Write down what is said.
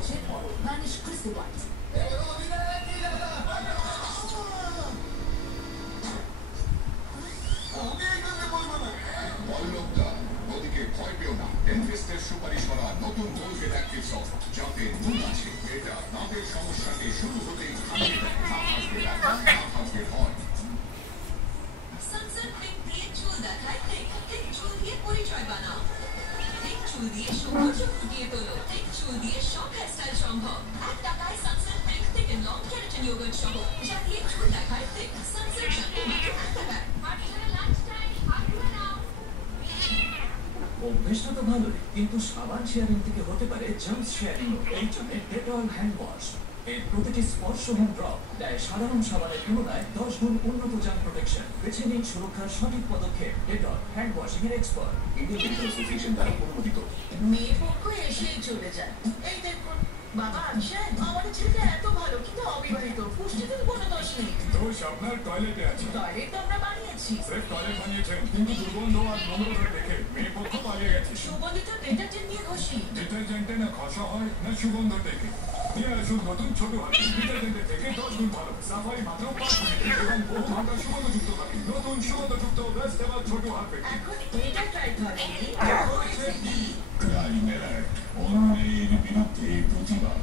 ওয়াশের পর vanish crystal white. ওদিকে ভয় পেও না, ডেন্টিস্টের সুপারিশ করা নতুন কোলগেট অ্যাক্টিভ সল্ট, যাতে নুন আছে। এটা দাঁতের সমস্যাকে শুরু হতেই থামিয়ে দেয়। না হাসবে ব্যথা, না হাসবে ভয়। সানসেট পিঙ্ক দিয়ে চুল দেখায় ঠিক চুল দিয়ে পরিচয় বানাও। ঠিক চুল দিয়ে সৌন্দর্য ফুটিয়ে তোলো। ঠিক চুল দিয়ে সব হেয়ারস্টাইল সম্ভব। $1 সানসেট পিঙ্ক থেকে লং কেরাটিন ইয়োগার্ট সহ, যা দিয়ে চুল দেখায় ঠিক। সানসেট শ্যাম্পু মাত্র $1। অভ্যেসটা তো ভালোই, কিন্তু সাবান শেয়ারিং থেকে হতে পারে জাম্পস শেয়ারিং। এই জন্য ডেটল হ্যান্ড ওয়াশ এর প্রতিটি স্পর্শহীন ড্রপ দেয় সাধারণ সাবানের তুলনায় 10 গুণ উন্নত জাম প্রোটেকশন। বেছে নিন সুরক্ষার সঠিক পদক্ষেপ। ডেটল হ্যান্ড ওয়াশিং এর এক্সপার্ট, ইন্ডিয়ান মেডিকেল অ্যাসোসিয়েশন দ্বারা অনুমোদিত। মেয়ে পক্ষ এসেই চলে যায়। এই দেখুন বাবা আনসার, আমাদের ছেলেটা এত ভালো কিন্তু অবিবাহিত, পুষ্টিতে কোনো দোষ নেই। দোষ আপনার টয়লেটে আছে। টয়লেট তো আমরা বানিয়েছি। স্রেফ টয়লেট বানিয়েছেন, কিন্তু দুর্গন্ধ আর নোংরা দেখে মেয়ে পক্ষ পালিয়ে গেছে। সুগন্ধিত ডিটারজেন্ট দিয়ে ঘষি। ডিটারজেন্টে না ঘষা হয় না সুগন্ধ থেকে। নিয়ে আসুন নতুন ছোট হাতে, ডিটারজেন্টের থেকে 10 গুণ ভালো। সাফাই মাত্র 5 মিনিট এবং বহু ঘন্টা সুগন্ধযুক্ত থাকে। নতুন সুগন্ধযুক্ত বেস্ট এভার ছোট হাতে। এখন এটা ট্রাই করেনি। ক্রাইম অ্যালার্ট, অন্যের বিরুদ্ধে প্রতিবাদ।